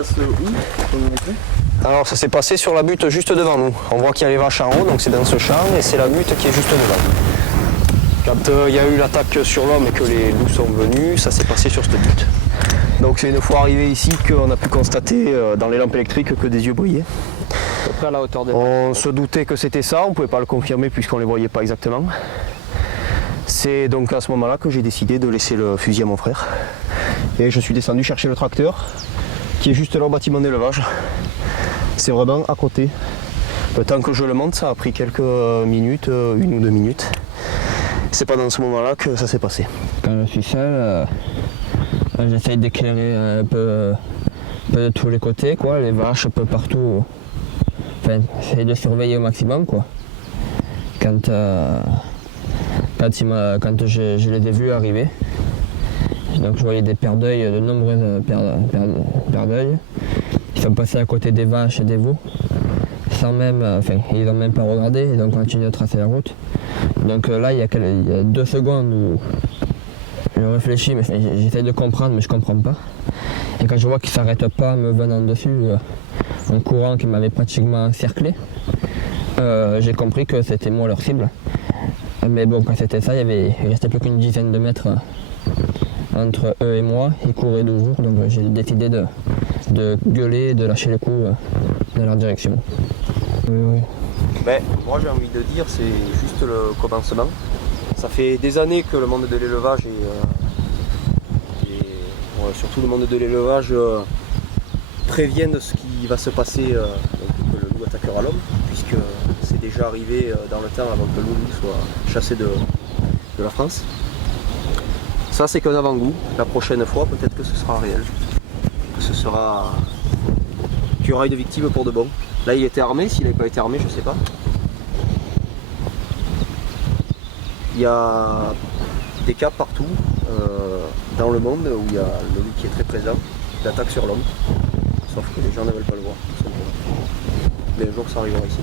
passe où? Alors ça s'est passé sur la butte juste devant nous. On voit qu'il y a les vaches en haut, donc c'est dans ce champ, et c'est la butte qui est juste devant. Quand il y a eu l'attaque sur l'homme et que les loups sont venus, ça s'est passé sur cette butte. Donc c'est une fois arrivé ici qu'on a pu constater dans les lampes électriques que des yeux brillaient. À peu près à la hauteur des On se doutait que c'était ça, on ne pouvait pas le confirmer puisqu'on ne les voyait pas exactement. C'est donc à ce moment-là que j'ai décidé de laisser le fusil à mon frère. Et je suis descendu chercher le tracteur qui est juste là au bâtiment d'élevage. C'est vraiment à côté. Le temps que je le monte, ça a pris quelques minutes, 1 ou 2 minutes. C'est pas dans ce moment-là que ça s'est passé. Quand je suis seul, j'essaye d'éclairer un peu de tous les côtés, quoi, les vaches un peu partout. Enfin, j'essaye de surveiller au maximum, quoi. Quand je les ai vus arriver, donc je voyais des paires d'œil, de nombreuses paires d'œil. Ils sont passés à côté des vaches et des veaux, sans même, ils n'ont même pas regardé, et donc continué de tracer la route. Donc là, il y a 2 secondes où je réfléchis, mais j'essaie de comprendre, mais je comprends pas. Et quand je vois qu'ils ne s'arrêtent pas me venant dessus, en courant qui m'avait pratiquement encerclé, j'ai compris que c'était moi leur cible. Mais bon, quand c'était ça, il restait plus qu'une dizaine de mètres entre eux et moi. Ils couraient toujours, donc j'ai décidé de gueuler, de lâcher les coups dans leur direction. Oui. Ben, moi j'ai envie de dire, c'est juste le commencement. Ça fait des années que le monde de l'élevage surtout le monde de l'élevage prévient de ce qui va se passer que le loup attaquera l'homme, puisque c'est déjà arrivé dans le temps avant que le loup soit chassé de la France. Ça c'est qu'un avant-goût. La prochaine fois peut-être que ce sera réel, qu'il y aura une victime pour de bon. Là il était armé, s'il n'avait pas été armé je sais pas. Il y a des cas partout dans le monde où il y a le loup qui est très présent, d'attaque sur l'homme, sauf que les gens ne veulent pas le voir, tout simplement. Mais un jour ça arrivera ici,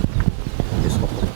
et ce sera pas.